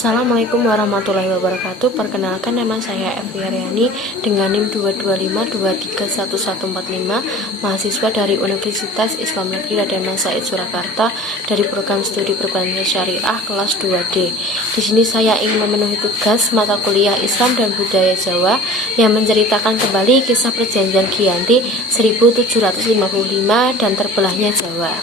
Assalamualaikum warahmatullahi wabarakatuh. Perkenalkan, nama saya Evi Aryani dengan NIM 225231145, mahasiswa dari Universitas Islam Negeri Raden Mas Said Surakarta dari program studi perbankan syariah kelas 2D. Di sini saya ingin memenuhi tugas mata kuliah Islam dan Budaya Jawa yang menceritakan kembali kisah perjanjian Giyanti 1755 dan terbelahnya Jawa.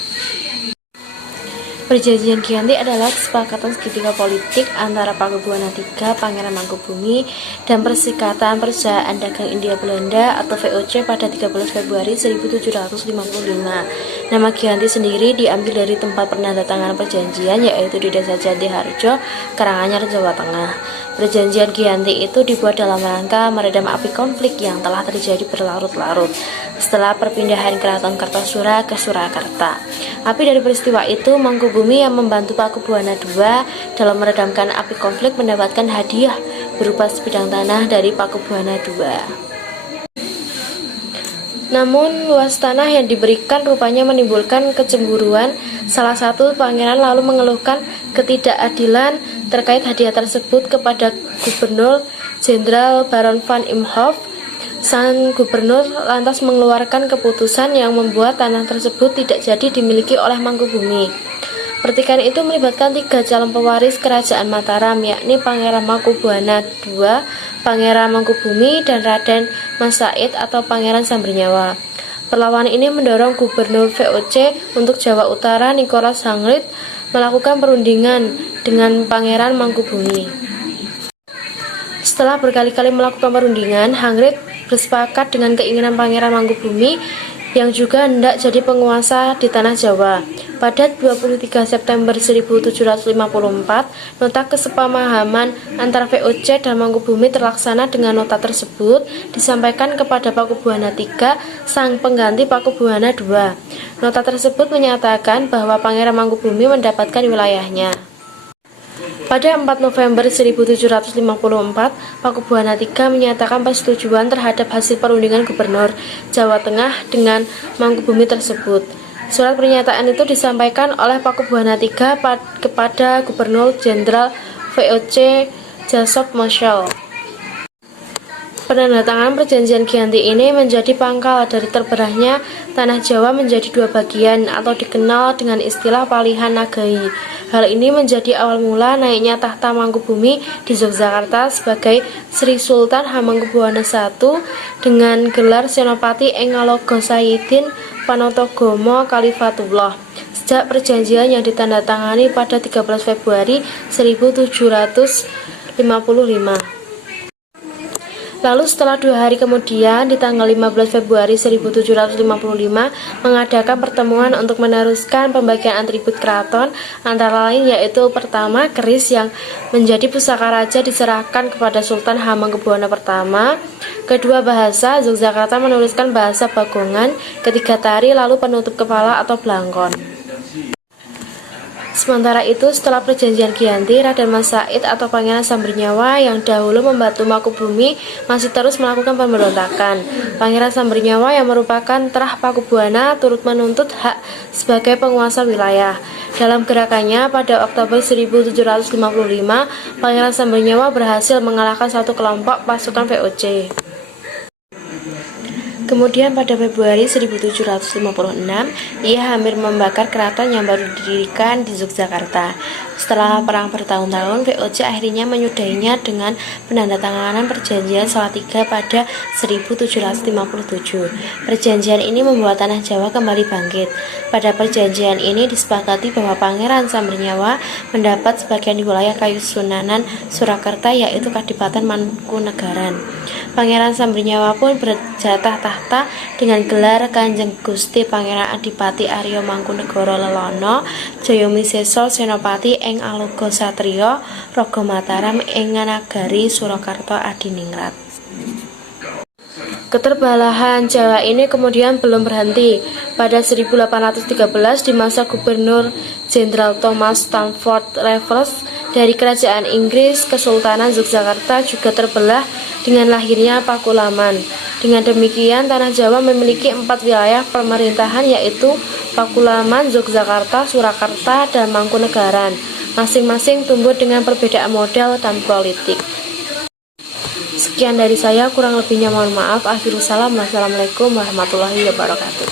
Perjanjian Giyanti adalah kesepakatan segitiga politik antara Pakubuwana III, Pangeran Mangkubumi, dan Perserikatan Persaudaraan Dagang India Belanda atau VOC pada 13 Februari 1755. Nama Giyanti sendiri diambil dari tempat penandatanganan perjanjian, yaitu di Desa Jantiharjo, Karanganyar, Jawa Tengah. Perjanjian Giyanti itu dibuat dalam rangka meredam api konflik yang telah terjadi berlarut-larut setelah perpindahan Keraton Kartosura ke Surakarta. Api dari peristiwa itu, Mangkubumi yang membantu Pakubuwana II dalam meredamkan api konflik mendapatkan hadiah berupa sebidang tanah dari Pakubuwana II. Namun luas tanah yang diberikan rupanya menimbulkan kecemburuan. Salah satu pangeran lalu mengeluhkan ketidakadilan terkait hadiah tersebut kepada Gubernur Jenderal Baron van Imhoff. Sang gubernur lantas mengeluarkan keputusan yang membuat tanah tersebut tidak jadi dimiliki oleh Mangkubumi. Pertikaian itu melibatkan 3 calon pewaris kerajaan Mataram, yakni Pangeran Mangkubuwana II, Pangeran Mangkubumi, dan Raden Mas Said atau Pangeran Sambernyawa. Perlawanan ini mendorong Gubernur VOC untuk Jawa Utara Nicholas Hangrit melakukan perundingan dengan Pangeran Mangkubumi. Setelah berkali-kali melakukan perundingan, Hangrit bersepakat dengan keinginan Pangeran Mangkubumi yang juga hendak jadi penguasa di tanah Jawa. Pada 23 September 1754, nota kesepamahaman antara VOC dan Mangkubumi terlaksana. Dengan nota tersebut disampaikan kepada Pakubuwana III, sang pengganti Pakubuwana II. Nota tersebut menyatakan bahwa Pangeran Mangkubumi mendapatkan wilayahnya. Pada 4 November 1754, Pakubuwana III menyatakan persetujuan terhadap hasil perundingan Gubernur Jawa Tengah dengan Mangkubumi tersebut. Surat pernyataan itu disampaikan oleh Pakubuwana III kepada Gubernur Jenderal VOC Jacob Marshall. Penandatanganan perjanjian Giyanti ini menjadi pangkal dari terbelahnya tanah Jawa menjadi 2 bagian atau dikenal dengan istilah Palihan Nagai. Hal ini menjadi awal mula naiknya tahta Mangkubumi di Yogyakarta sebagai Sri Sultan Hamengkubuwana I dengan gelar Senopati Engalogo Sayyidin Panotogomo Khalifatullah sejak perjanjian yang ditandatangani pada 13 Februari 1755. Lalu setelah 2 hari kemudian, di tanggal 15 Februari 1755, mengadakan pertemuan untuk meneruskan pembagian atribut keraton, antara lain yaitu pertama, keris yang menjadi pusaka raja diserahkan kepada Sultan Hamengkubuwana I, kedua, bahasa, Yogyakarta menuliskan bahasa Bagongan, ketiga, tari, lalu penutup kepala atau blangkon. Sementara itu, setelah perjanjian Giyanti, Raden Mas Said atau Pangeran Sambernyawa yang dahulu membantu Mangkubumi masih terus melakukan pemberontakan. Pangeran Sambernyawa yang merupakan terah Pakubuwana turut menuntut hak sebagai penguasa wilayah. Dalam gerakannya pada Oktober 1755, Pangeran Sambernyawa berhasil mengalahkan satu kelompok pasukan VOC. Kemudian pada Februari 1756, ia hampir membakar keraton yang baru didirikan di Yogyakarta. Setelah perang bertahun-tahun, VOC akhirnya menyudahinya dengan penandatanganan perjanjian Salatiga pada 1757. Perjanjian ini membuat tanah Jawa kembali bangkit. Pada perjanjian ini disepakati bahwa Pangeran Sambernyawa mendapat sebagian di wilayah Kayusunanan Surakarta, yaitu Kadipaten Mangkunegaran. Pangeran Sambernyawa pun berjatah tahta dengan gelar Kanjeng Gusti Pangeran Adipati Arya Mangkunegara Lelono Jayamisesa Senopati ing Aloga Satriya Raga Mataram ing Nagari Surakarta Adiningrat. Keterbelahan Jawa ini kemudian belum berhenti. Pada 1813 di masa Gubernur Jenderal Thomas Stamford Raffles dari Kerajaan Inggris, Kesultanan Yogyakarta juga terbelah dengan lahirnya Pakulaman. Dengan demikian, tanah Jawa memiliki 4 wilayah pemerintahan, yaitu Pakulaman, Yogyakarta, Surakarta, dan Mangkunegaran. Masing-masing tumbuh dengan perbedaan model dan politik. Sekian dari saya, kurang lebihnya mohon maaf. Akhirul salam. Wassalamualaikum warahmatullahi wabarakatuh.